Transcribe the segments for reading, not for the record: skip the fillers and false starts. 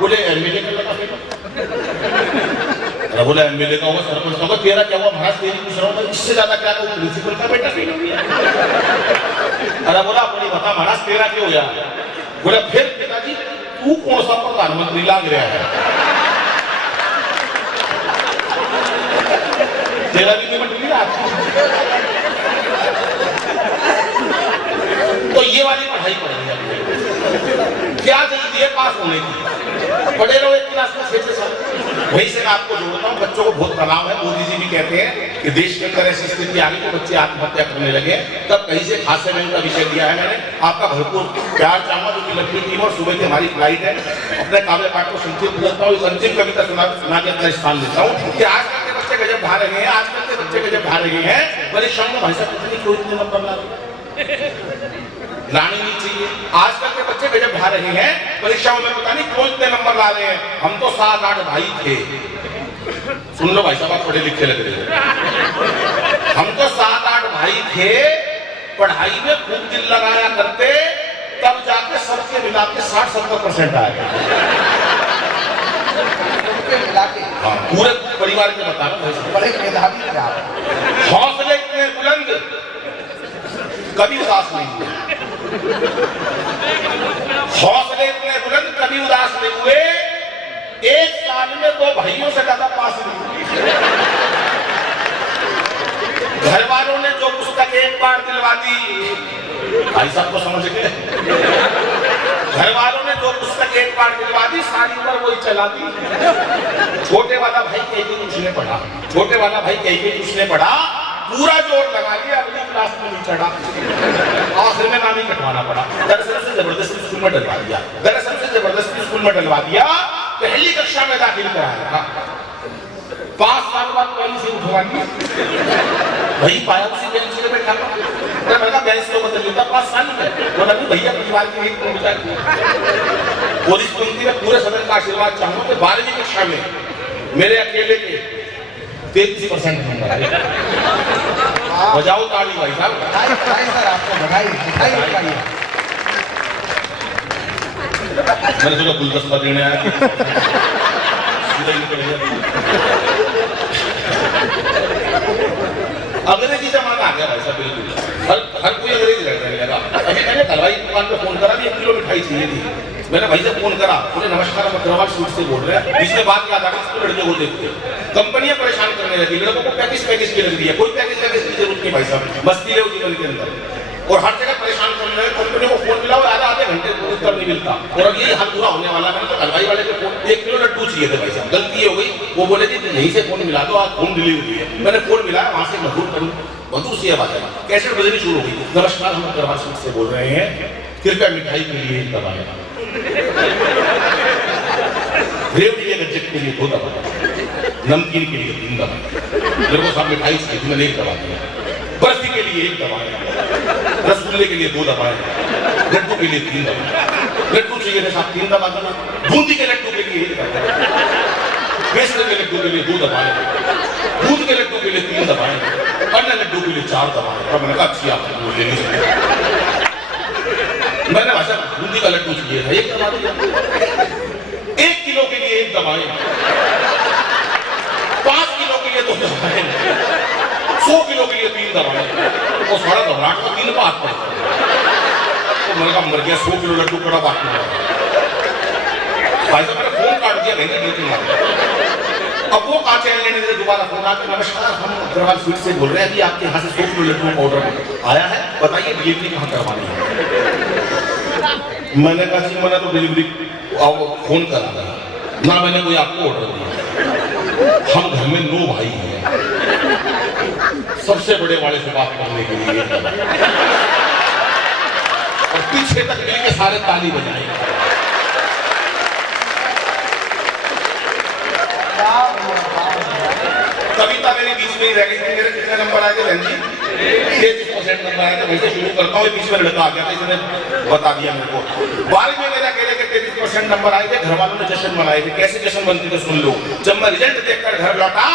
बोले एमएलए का लगा बेटा। बोला एमएलए का होगा, सरपंच का होगा, तेरा क्या हुआ महाराज? तेरी पूछ रहा हूँ, इससे ज्यादा क्या कहूँ, प्रिंसिपल का बेटा फेल हो गया। अरे बोला अपनी बता महाराज तेरा क्यों हो गया? बोला फिर पिताजी तू कौन सा प्रधानमंत्री लाग रहा है? तेरा भी निमट नहीं रहा। तो ये वाली पढ़ाई पढ़नी है, क्या जल्दी है पास होने की? पढ़े रहो एक क्लास में 6 साल। वही से मैं आपको जोड़ता हूँ, बच्चों को बहुत तनाव है। मोदी जी भी कहते हैं कि देश के अंदर ऐसी स्थिति आ गई तो बच्चे आत्महत्या करने लगे। तब कहीं से खासे में उनका विषय दिया है मैंने। आपका भरपूर प्यार चाहूंगा, क्योंकि लंबी टीम और सुबह की हमारी फ्लाइट है। अपने काव्य पाठ को संक्षिप्त करता हूँ, अंतिम कविता सुना के अपना स्थान लेता हूँ कि आजकल के बच्चे गजब ढा रहे हैं, आजकल के बच्चे गजब ढा रहे हैं। परीक्षा में भाई साहब क्यों इतने नंबर ला लाने नहीं चाहिए। आजकल के बच्चे गजब ढा रहे हैं, परीक्षाओं में पता नहीं क्यों इतने नंबर ला रहे हैं। हम तो 7-8 भाई थे। सुन लो भाई साहब, आप पढ़े लिखे लग रहे हो। हम तो 7-8 भाई थे, पढ़ाई में खूब दिल लगाया करते, तब जाके सबके मिला के 60-70% आएगा। हाँ, पूरे परिवार के बता रहा हूँ। बड़े मेधावी थे आप, हौसले इतने बुलंद, कभी उदास नहीं हुए। हौसले इतने बुलंद, कभी उदास नहीं हुए। एक साल में 2 भाइयों से ज्यादा पास नहीं हुए। घर वालों ने जो पुस्तक एक बार दिलवा दी, भाई साहब को समझ गए। घर वालों ने जो पुस्तक एक बार दिलवा दी, सारी उम्र वही चला दी। छोटे वाला भाई कई उसने पढ़ा, छोटे वाला भाई कई उसने पढ़ा, पूरा जोर लगा लिया, अगली क्लास में नहीं चढ़ा। आखिर में नाम ही कटवाना पड़ा। दरअसल से जबरदस्ती स्कूल में डलवा दिया, दरअसल से जबरदस्ती स्कूल में डलवा दिया। पहली कक्षा में दाखिल कराया, 5 साल बाद पहली से उठवा लिया। वही पाया उसी बेंच पे बैठा था। मैंने कहा बेंच तो बदल लेता 5 साल में। बोला भैया परिवार की एक विचार किया। और इस पंक्ति में पूरे सदन का आशीर्वाद चाहूंगा कि 12वीं कक्षा में मेरे अकेले के 33% नंबर आए। बजाओ ताली भाई साहब। सर आपको बधाई बताइए। मैंने सोचा गुलदस्ता देने आया। अंग्रेजी जमाना आ गया भाई साहब, बिल्कुल हर कोई अंग्रेजी लड़ने लगा। अभी मैंने हलवाई दुकान पे फोन करा, 1 किलो मिठाई चाहिए थी। मैंने भाई से फोन करा, बोले नमस्कार हम अग्रवाल स्वीट से बोल रहे हैं। इसमें बात क्या था, इसको लड़के को देखते कंपनियां परेशान करने लगी, लड़कों को पैकेज की लग रही है। कोई पैकेज की जरूरत नहीं भाई साहब, मस्ती ले जीवन के अंदर। और हर जगह परेशान करने लगे। कंपनी को फोन मिला और आधे घंटे उत्तर नहीं मिलता। और अब यही हाल पूरा होने वाला है। तो हलवाई वाले को 1 किलो लड्डू चाहिए थे भाई साहब, गलती हो गई। वो बोले जी यहीं से फोन मिला दो, आज होम डिलीवरी है। मैंने फोन मिलाया, वहां से मधुर सी आवाज आई, कैसे बजनी शुरू हो गई। नमस्कार हम अग्रवाल स्वीट से बोल रहे हैं, कृपया मिठाई के लिए 1 दबाएं, रेवड़ी के गज्जक के लिए 2 दबाएं, नमकीन के लिए 3 दबाएं। मेरे को सब मिठाई चाहिए, मैंने 1 दबा दिया। बर्फी के लिए 1 दबाएं, रसगुल्ले के लिए 2 दबाएं, लड्डू के लिए 3 दबाएं। लड्डू चाहिए थे साहब, 3 दबा दिया। बूंदी के लड्डू के लिए 1 दबाएं, बेसन के लड्डू के लिए 2 दबाएं, दूध के लड्डू के लिए 3 दबाएं, अन्य लड्डू के लिए 4 दबाएं। और मैंने कहा अच्छी आप लेनी चाहिए। मैंने भाषा बूंदी का लड्डू चाहिए था, 1 दबा दिया। 1 किलो के लिए 1 दबाएं, 5 किलो के लिए 2 दबाएं, 100 किलो के लिए 3 दबाएं। और सारा घबराहट में 3 बात पड़ता। तो मैंने कहा मर गया, 100 किलो लड्डू कड़ा बात नहीं। भाई साहब मैंने फोन काट दिया, नहीं गलती मार। अब वो कांचे लेने से दोबारा फोन आके नमस्कार हम अग्रवाल स्वीट से बोल रहे हैं कि आपके यहाँ से 100 किलो लड्डू का ऑर्डर आया है, बताइए डिलीवरी कहाँ करवानी है। मैंने कहा जी मैंने तो डिलीवरी फोन करा था ना, मैंने कोई आपको ऑर्डर दिया। हम घर में 9 भाई हैं, सबसे बड़े वाले से बात करने के लिए और पीछे तक मिलके सारे ताली बजाए। कविता मेरी बीच में ही रह गई थी। मेरे कितने नंबर आए थे बहन जी? 33% नंबर आए थे। वैसे शुरू करता हूँ, बीच में लड़का आ गया था, इसने बता दिया मेरे को। 12वीं में मेरे अकेले के 33% नंबर आए थे। घर वालों ने जश्न मनाए थे। कैसे जश्न बनते थे सुन लो। जब मैं रिजल्ट देखकर घर लौटा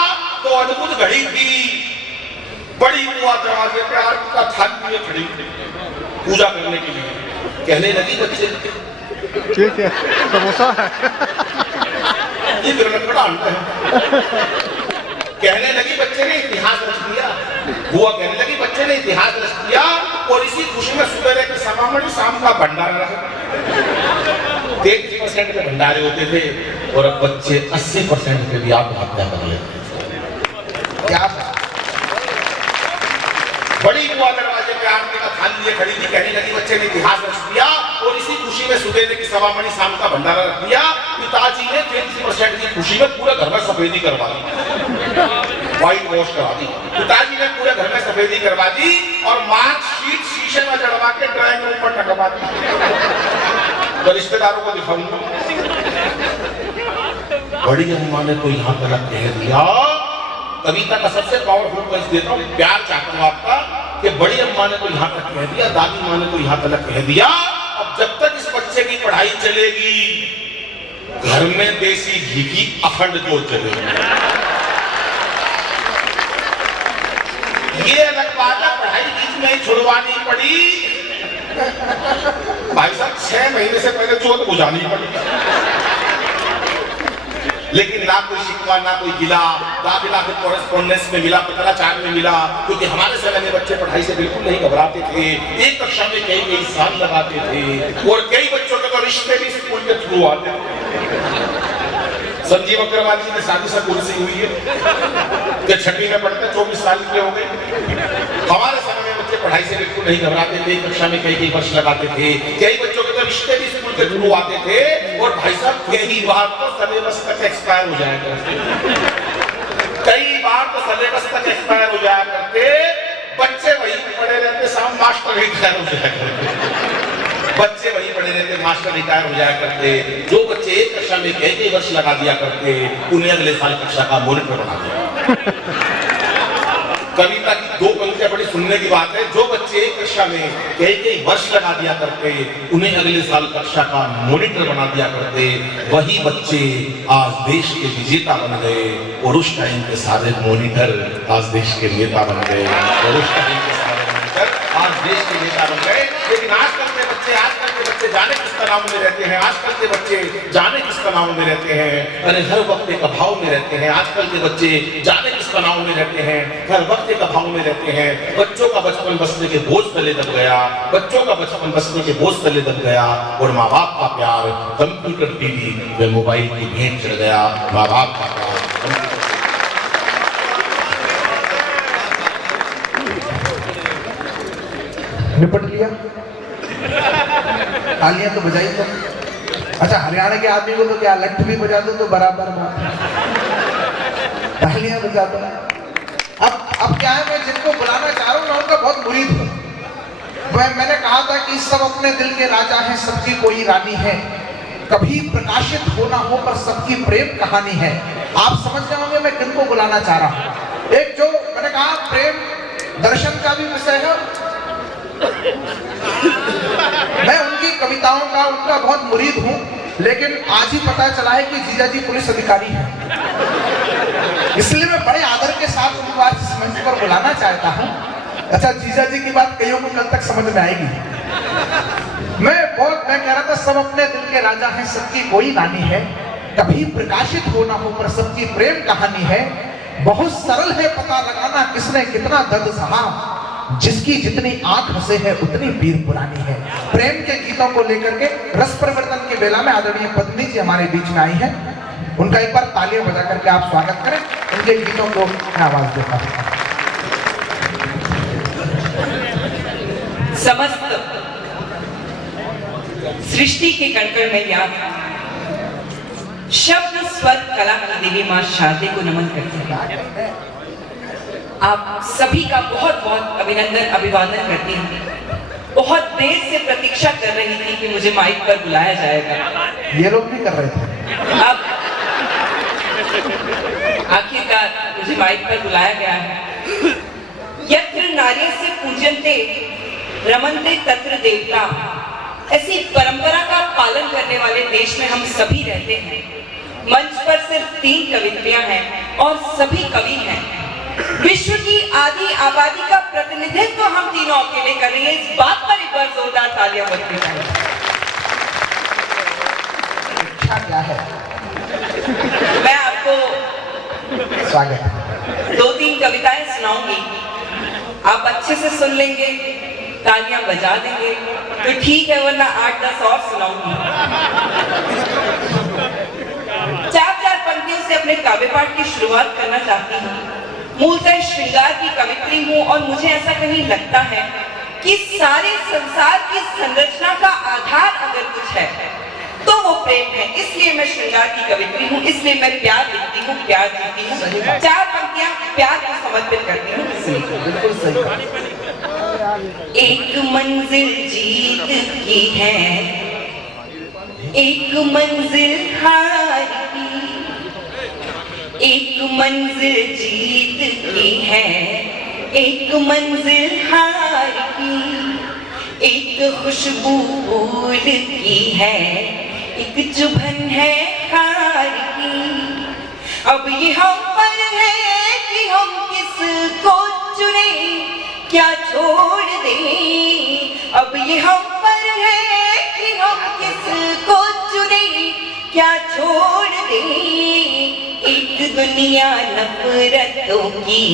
तो अद्भुत घड़ी थी। बड़ी बुआ दरवाजे पे आरती का थाली लिए खड़ी पूजा करने के लिए। कहने लगी बच्चे ठीक है समोसा है ये बिरनखड़ा अंडा है। कहने लगी बच्चे ने इतिहास रच दिया, बुआ कहने लगी बच्चे ने इतिहास रच दिया, और इसी खुशी में सुबह के समामणि शाम का भंडारा रहा। 33% के भंडारे होते थे और अब बच्चे 80% के भी आत्महत्या कर लेते हैं। क्या बड़ी बुआ दरवाजे पे आरती का थाली लिए खड़ी थी, कहने लगी बच्चे ने इतिहास रच दिया और इसी खुशी में सुबह की समामणि शाम का भंडारा रख दिया। पिताजी ने 33% की खुशी में पूरे घर में सफेदी करवा दी, व्हाइट वॉश करा दी। पिताजी ने पूरे घर में सफेदी करवा दी और मार्कशीट शीशे में जड़वा के ड्राइंग रूम पर टकवा दी। तो रिश्तेदारों को दिखाऊंगा। बड़ी अम्मा ने तो यहाँ तक कह दिया, कविता का सबसे पावरफुल पॉइंट देता हूँ, प्यार चाहता हूँ आपका, कि बड़ी अम्मा ने तो यहाँ तक कह दिया, दादी माँ ने तो यहाँ तक कह दिया, अब जब तक इस बच्चे की पढ़ाई चलेगी घर में देसी घी की अखंड जोत चलेगी। ये अलग बात है पढ़ाई बीच में ही छुड़वानी पड़ी, भाई साहब 6 महीने से पहले जोत बुझानी पड़ी। लेकिन ना कोई शिकवा ना कोई गिला, दाखिला फिर कॉरेस्पॉन्डेंस में मिला, पत्राचार में मिला, क्योंकि हमारे समय में बच्चे पढ़ाई से बिल्कुल नहीं घबराते थे। एक कक्षा में कई साल लगाते थे और कई बच्चों के तो रिश्ते भी स्कूल के थ्रू आते थे। संजीव अग्रवाल जी ने शादी स्कूल से हुई है, कि 6वीं में पढ़ते 24 साल के हो गए। हमारे समय में बच्चे पढ़ाई से बिल्कुल नहीं घबराते थे, कक्षा में कई वर्ष लगाते थे, कई बच्चों के तो रिश्ते भी स्कूल के थ्रू आते थे और भाई साहब कई बार तो सिलेबस तक एक्सपायर हो जाया करते, कई बार तो सिलेबस तक एक्सपायर हो जाया करते, बच्चे वही पढ़े रहते, शाम मास्टर रिटायर हो जाया करते, बच्चे वही पढ़े रहते, मास्टर रिटायर हो जाया करते। जो बच्चे एक कक्षा में कई वर्ष लगा दिया करते, उन्हें अगले साल कक्षा का मॉनिटर बना दिया। कविता की 2 पंक्तियां बड़ी सुनने की बात है, जो बच्चे एक कक्षा में कई वर्ष लगा दिया करते, उन्हें अगले साल कक्षा का मॉनिटर बना दिया करते, वही बच्चे आज देश के विजेता बन गए और उस टाइम के सारे मॉनिटर आज देश के नेता बन गए और उस टाइम के सारे मॉनिटर आज देश के नेता बन गए। लेकिन आजकल के बच्चे जाने किस तनाव में रहते हैं, आजकल के बच्चे जाने किस तनाव में रहते हैं, अरे हर वक्त एक अभाव में रहते हैं। आजकल के बच्चे जाने किस तनाव में रहते हैं, हर वक्त एक अभाव में रहते हैं। बच्चों का बचपन बसने के बोझ तले दब गया, बच्चों का बचपन बसने के बोझ तले दब गया और माँ बाप का प्यार कंप्यूटर, टीवी व मोबाइल की भेंट चढ़ गया। माँ बाप का प्यार निपट लिया, तालियां तो बजाई तो। अच्छा, हरियाणा के आदमी को तो क्या लठ भी बजा दो तो बराबर बात, तालियां बजा दो। अब क्या है, मैं जिनको बुलाना चाह रहा हूँ मैं उनका बहुत मुरीद हूँ। मैंने कहा था कि सब अपने दिल के राजा हैं, सबकी कोई रानी है, कभी प्रकाशित होना हो पर सबकी प्रेम कहानी है। आप समझ जाओगे मैं किनको बुलाना चाह रहा हूँ। एक जो मैंने कहा प्रेम दर्शन का भी विषय है, मैं उनकी कविताओं का उनका बहुत मुरीद हूँ, लेकिन आज ही पता चला है कि जीजा जी पुलिस अधिकारी हैं, इसलिए मैं बड़े आदर के साथ उनको आज इस मंच पर बुलाना चाहता हूँ। अच्छा, जीजा जी की बात कईयों को कल तक समझ में आएगी। मैं कह रहा था सब अपने दिल के राजा हैं, सबकी कोई रानी है, कभी प्रकाशित होना हो पर सबकी प्रेम कहानी है। बहुत सरल है पता लगाना किसने कितना दर्द सहा, जिसकी जितनी आंख हंसे है उतनी पीर पुरानी है। प्रेम के गीतों को लेकर के रस परिवर्तन की बेला में आदरणीय पत्नी जी हमारे बीच में आई हैं, उनका एक बार तालियां बजा करके आप स्वागत करें, उनके गीतों को आवाज देता हूं। समस्त सृष्टि के कणकण में याद शब्द स्वर कला की देवी मां शारदे को नमन करते हैं। आप सभी का बहुत बहुत अभिनंदन अभिवादन करती हूँ। बहुत देर से प्रतीक्षा कर रही थी कि मुझे माइक पर बुलाया जाएगा। ये लोग भी कर रहे थे। अब आखिरकार मुझे माइक पर बुलाया गया है। यत्र नारी से पूजनते रमनते तत्र देवता, ऐसी परंपरा का पालन करने वाले देश में हम सभी रहते हैं। मंच पर सिर्फ 3 कवित्रियां हैं और सभी कवि हैं। विश्व की आदि आबादी का प्रतिनिधित्व हम तीनों अकेले कर रही हैं। इस बात पर एक बार जोरदार तालियां बजनी चाहिए। इच्छा क्या है? स्वागत है। 2-3 कविताएं सुनाऊंगी, आप अच्छे से सुन लेंगे, तालियां बजा देंगे तो ठीक है, वरना 8-10 और सुनाऊंगी। 4-4 पंक्तियों से अपने काव्य पाठ की शुरुआत करना चाहती हूँ। मूलतः श्रृंगार की कवित्री हूँ और मुझे ऐसा कहीं लगता है कि सारे संसार की संरचना का आधार अगर कुछ है तो वो प्रेम है। इसलिए मैं श्रृंगार की कवित्री हूँ, इसलिए मैं प्यार लिखती हूँ, प्यार जीती हूँ। 4 पंक्तियां प्यार को समर्पित करती हूँ। बिल्कुल सही। एक मंजिल जीत की है, एक मंजिल हार की, एक मंजिल जीत की है, एक मंजिल हार की, एक खुशबू फूल की है, एक चुभन है हार की। अब ये हम पर है कि हम किसको चुने, क्या छोड़ दें। अब ये हम पर है कि हम किसको चुने, क्या छोड़ दें। एक दुनिया नफरतों की,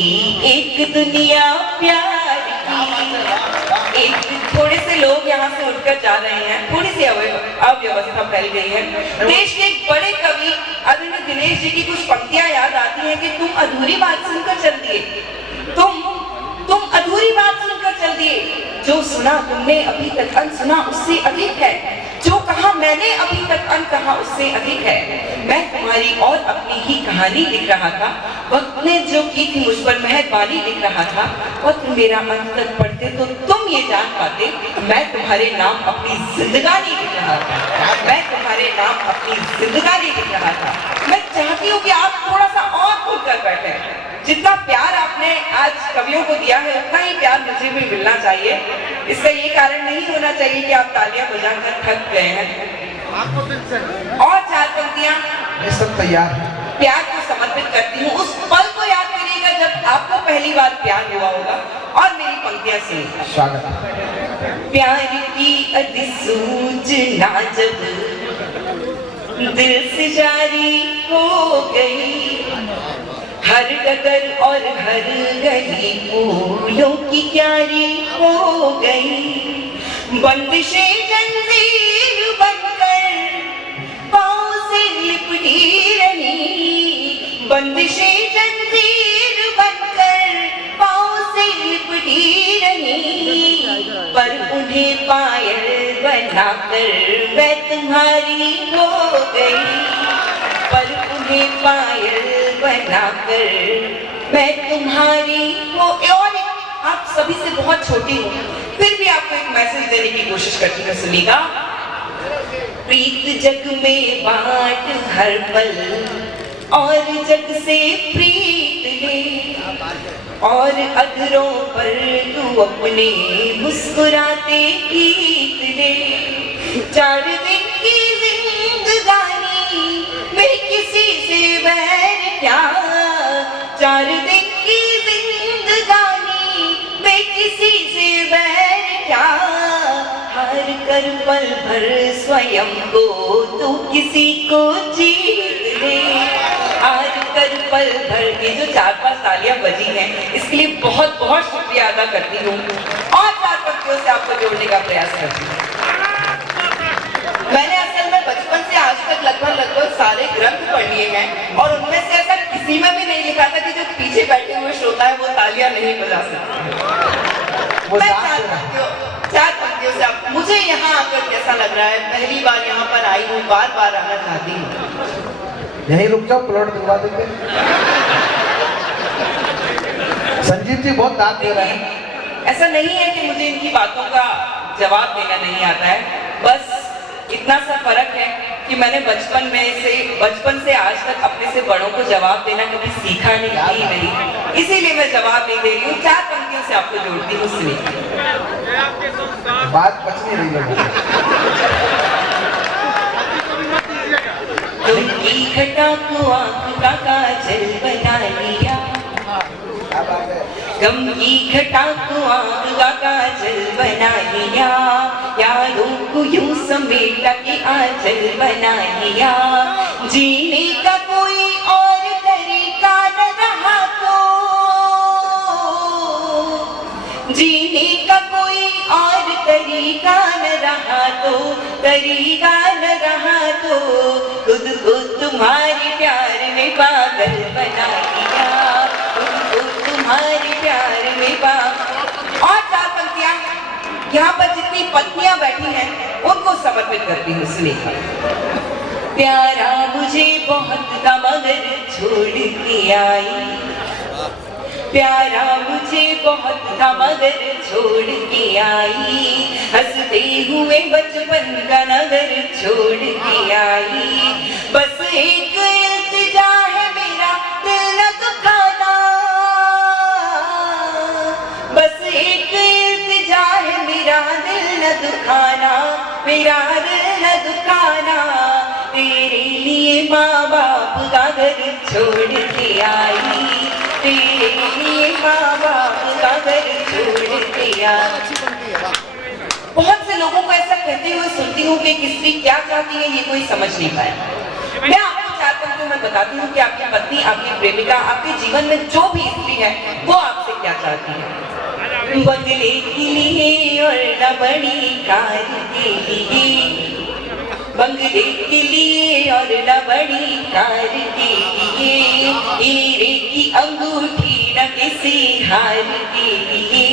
एक दुनिया प्यार की। एक थोड़े से लोग यहाँ से उठकर जा रहे हैं, थोड़ी सी अव्यवस्था फैल गई है। देश के एक बड़े कवि आदरणीय दिनेश जी की कुछ पंक्तियां याद आती हैं कि तुम अधूरी बात सुनकर चल दिए, तुम अधूरी बात सुनकर चल दिए। जो सुना तुमने अभी तक अनसुना उससे अधिक है, जो कहा मैंने अभी तक अनकहा उससे अधिक है। मैं तुम्हारी और अपनी ही कहानी लिख रहा था, वक्त ने जो की थी मुझ पर मेहरबानी लिख रहा था। वक्त मेरा अंत तक पढ़ते तो तुम ये जान पाते, मैं तुम्हारे नाम अपनी जिंदगानी लिख रहा था, मैं तुम्हारे नाम अपनी जिंदगानी लिख रहा था। मैं चाहती हूँ कि आप थोड़ा सा और खुलकर बैठे। जितना प्यार आपने आज कवियों को दिया है उतना ही प्यार मुझे भी मिलना चाहिए। इसका ये कारण नहीं होना चाहिए कि आप तालियां बजाकर थक गए हैं। और 4 पंक्तियां ये सब तैयार है। प्यार को समर्पित करती हूँ। उस पल को याद करिएगा जब आपको पहली बार प्यार हुआ होगा और मेरी पंक्तियां सुनिएगा। स्वागत है। प्यार की अधिसूचना जब दिल से जारी हो गई, हर डगर और हर गली फूलों की क्यारी हो गई। बंदिशें जंजीर बनकर पाँव से लिपटी रही, बंदिशें जंजीर बनकर पाँव से लिपटी रही। पर उन्हें पायल बनाकर मैं तुम्हारी हो गई, पर उन्हें पायल बनाकर मैं तुम्हारी हो। और आप सभी से बहुत छोटी हूँ, फिर भी आपको एक मैसेज देने की कोशिश करती हूँ, सुनिएगा। प्रीत जग में बांट हर पल और जग से प्रीत ले, और अधरों पर तू अपने मुस्कुराते गीत ले। 4 दिन की जिंदगानी में किसी से बैर क्या, 4 दिन की जिंदगानी में किसी से बैर क्या। हार कर पल भर स्वयं को तू किसी को जीत ले, हार कर पल भर। ये जो 4-5 तालियां बजी हैं इसके लिए बहुत बहुत शुक्रिया अदा करती हूँ और 4 पंक्तियों से आपको जोड़ने का प्रयास करती हूँ। मैंने असल में बचपन से आज तक लगभग सारे ग्रंथ पढ़ लिए हैं और उनमें से ऐसा किसी में भी नहीं लिखा था कि जो पीछे बैठे हुए श्रोता है वो तालियां नहीं बजा सकते। मैं 4 पंक्तियों से आप, मुझे यहाँ आकर कैसा लग रहा है, पहली बार यहाँ पर आई हूँ, बार-बार आना चाहती हूँ। यहीं रुक जाओ, प्लॉट दिलवा देंगे। संजीव जी बहुत दाद दे रहे हैं। ऐसा नहीं है कि मुझे इनकी बातों का जवाब देना नहीं आता है, बस इतना सा फर्क है कि मैंने बचपन से आज तक अपने से बड़ों को जवाब देना कभी सीखा नहीं, इसीलिए मैं जवाब नहीं दे रही हूँ। 4 पंक्तियों से आपको जोड़ती हूँ, सुनिए। बात बच नहीं रही है। तुमकी घटा को आँख का काजल बना लिया, गम की घटा को आग का काजल बना लिया, यारों को यूं समेटा के आंचल बना लिया। जीने का कोई और तरीका न रहा तरीका न रहा तो खुद को तुम्हारे प्यार में पागल बना दिया, खुद को तुम्हारे प्यार में पागल। और 4 पंक्तियां यहाँ पर जितनी पत्नियां बैठी हैं उनको समर्पित करती हूँ स्नेहा। प्यारा मुझे बहुत था मगर छोड़ के आई, प्यारा मुझे बहुत था मगर छोड़ के आई, हंसते हुए बचपन का नगर छोड़ के आई। बस एक इल्तिजा है मेरा दिल न दुखाना, बस एक इल्तिजा है मेरा दिल न दुखाना, मेरा दिल न दुखाना। तेरे लिए माँ बाप का घर छोड़ के आई, तेरे लिए माँ बाप का घर छोड़ के आई। बहुत से लोगों को ऐसा कहते हुए सुनती हूँ कि स्त्री क्या चाहती है ये कोई समझ नहीं पाया। मैं आपको 4 पंक्तियों में बताती हूँ कि आपकी पत्नी, आपकी प्रेमिका, आपके जीवन में जो भी स्त्री है वो आपसे क्या चाहती है। बंगले के लिए और न बड़ी कार के लिए, बंगले के लिए और न बड़ी कार के लिए, हीरे की अंगूठी न किसी हार के लिए,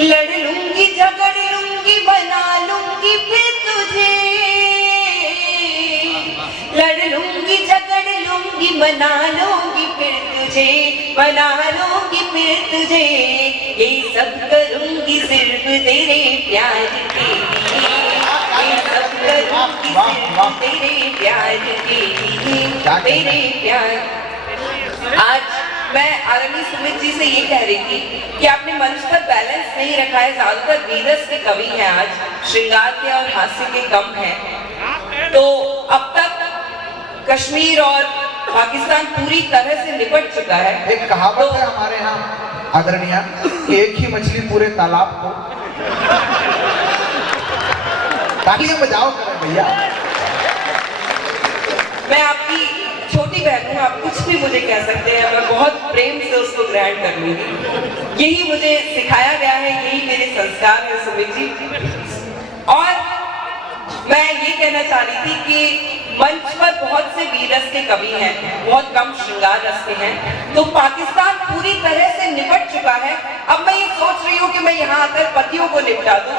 लड़ लूंगी झगड़ लूंगी बना लूंगी फिर तुझे, लड़ लूंगी झगड़ लूंगी बना लूंगी फिर तुझे, बना लूंगी फिर तुझे, ये सब करूंगी सिर्फ तेरे प्यार के लिए, ये सब करूंगी सिर्फ तेरे प्यार के लिए, तेरे प्यार। आज मैं आदरणीय सुमित जी से ये कह रही थी कि आपने मंच पर बैलेंस नहीं रखा है, ज्यादातर वीरस के कवि हैं आज, श्रृंगार के और हास्य के कम हैं। तो अब तक कश्मीर और पाकिस्तान पूरी तरह से निपट चुका है। एक कहावत है हमारे यहाँ आदरणीय कि एक ही मछली पूरे तालाब को, तालियां बजाओ करें भैया। मैं आपकी छोटी बहन हूँ, आप कुछ भी मुझे कह सकते हैं, मैं बहुत प्रेम से उसको ग्रहण कर लूंगी। यही मुझे सिखाया गया है, यही मेरे संस्कार है सुमित जी। और मैं ये कहना चाह रही थी कि मंच पर बहुत से वीरस के कवि हैं, बहुत कम श्रृंगार रस के हैं। तो पाकिस्तान पूरी तरह से निपट चुका है। अब मैं ये सोच रही हूँ कि मैं यहाँ आकर पतियों को निपटा दूं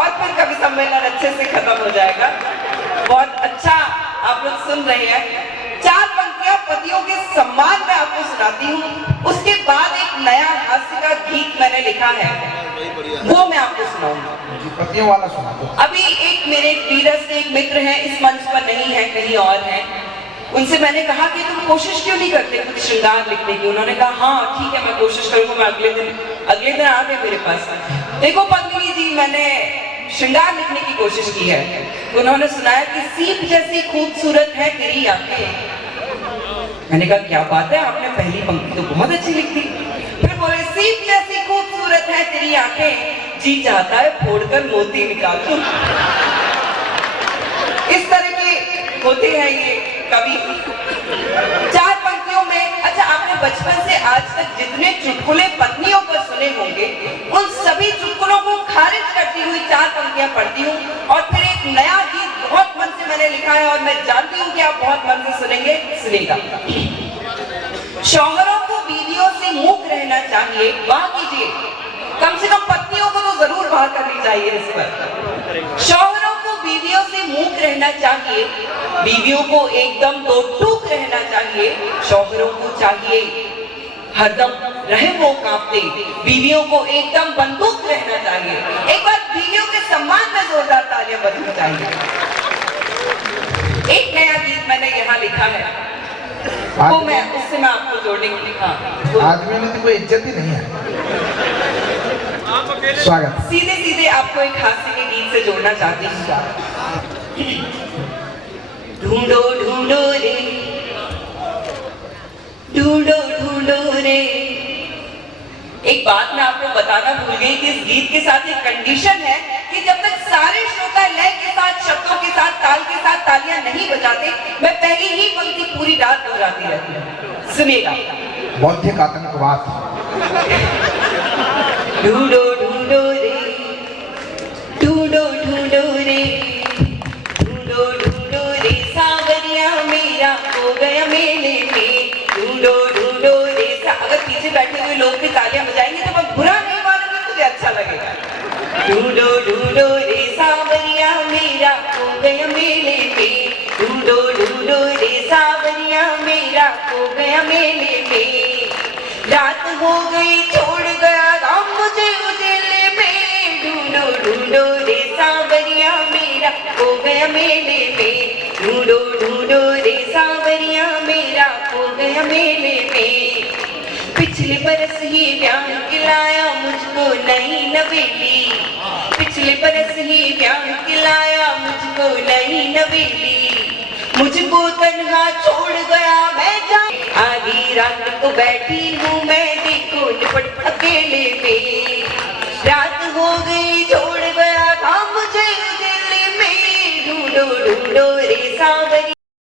और फिर कवि सम्मेलन अच्छे से खत्म हो जाएगा। बहुत अच्छा आप लोग सुन रहे हैं। 4 पंक्तियां पतियों के सम्मान में आपको सुनाती हूँ, उसके बाद एक नया हास्य का गीत मैंने लिखा है, वो मैं आपको सुनाऊंगी। पतियों वाला सुना दो। अभी एक मेरे वीरस के एक मित्र हैं, इस मंच पर नहीं है, कहीं और हैं। उनसे मैंने कहा कि तुम कोशिश क्यों नहीं करते कुछ श्रृंगार लिखने की। उन्होंने कहा हाँ ठीक है मैं कोशिश करूंगा। मैं अगले दिन आ गए मेरे पास। देखो पद्मिनी जी, मैंने श्रृंगार लिखने की कोशिश की है। उन्होंने सुनाया कि सीप जैसी खूबसूरत है तेरी आंखें। मैंने कहा क्या बात है, आपने पहली पंक्ति तो बहुत अच्छी लिख दी। फिर बोले सीप जैसी खूबसूरत है तेरी आंखें, जी चाहता है फोड़कर मोती निकाल दूं। इस तरह के होते हैं ये कवि। 4 पंक्तियों में, अच्छा आपने बचपन से आज तक जितने चुटकुले पत्नियों पर सुने होंगे उन सभी चुटकुलों को खारिज करती हुई 4 पंक्तियां पढ़ती हूँ और फिर एक नया गीत बहुत मन से मैंने लिखा है और मैं जानती हूँ कि आप बहुत मन से सुनेंगे। सुनेगा। शौहरों को बीवियों से मूक रहना चाहिए, वाह कीजिए, कम से कम पत्नियों को तो जरूर वाह करनी चाहिए इस पर। शौहरों को बीवियों से मूक रहना चाहिए, बीवियों को एकदम दो टूक रहना चाहिए। शौहरों को चाहिए हरदम रहे वो कांपते, बीवियों को एकदम बंदूक रहना चाहिए। एक बार बीवियों के सम्मान में जोरदार तालियां बजनी चाहिए। एक नया गीत मैंने यहाँ लिखा है, वो मैं उससे मैं आपको जोड़ने के लिए। आदमियों में तो कोई इज्जत ही नहीं है। स्वागत। सीधे सीधे आपको एक हास्य के गीत से जोड़ना चाहती हूँ। ढूंढो ढूंढो रे, ढूंढो ढूंढो रे। एक बात मैं आपको बताना भूल गई कि इस गीत के साथ एक कंडीशन है कि जब तक सारे श्रोता लय के साथ, शब्दों के साथ, ताल के साथ तालियां नहीं बजाते, मैं पहली ही पंक्ति पूरी रात दोहराती रहती हूँ। सुनिएगा। बौद्धिक आतंकवाद। ढूंढो ढूंढो रे, ढूंढो ढूंढो रे, खो गया मेले में, ढूंढो ढूंढो रे अगर पीछे बैठे हुए लोग भी तालियां बजाएंगे तो मैं बुरा नहीं मानूंगी, मुझे अच्छा लगेगा। ढूंढो ढूंढो रे सावरिया मेरा खो गया मेले में, ढूंढो ढूंढो रे सावरिया मेरा खो गया मेले में। रात हो गई छोड़ गया राम मुझे उजेले में, ढूंढो ढूंढो रे सावरिया मेरा खो गया मेले में, ढूंढो ढूंढो रे सावरिया मेरा खो गया मेले में। पिछले बरस ही ब्याह दिलाया मुझको नई नवेली, पिछले बरस ही ब्याह दिलाया मुझको नई नवेली, मुझको तन्हा छोड़ गया मैं जा, आधी रात को बैठी हूँ मैं देखो निपट अकेले में।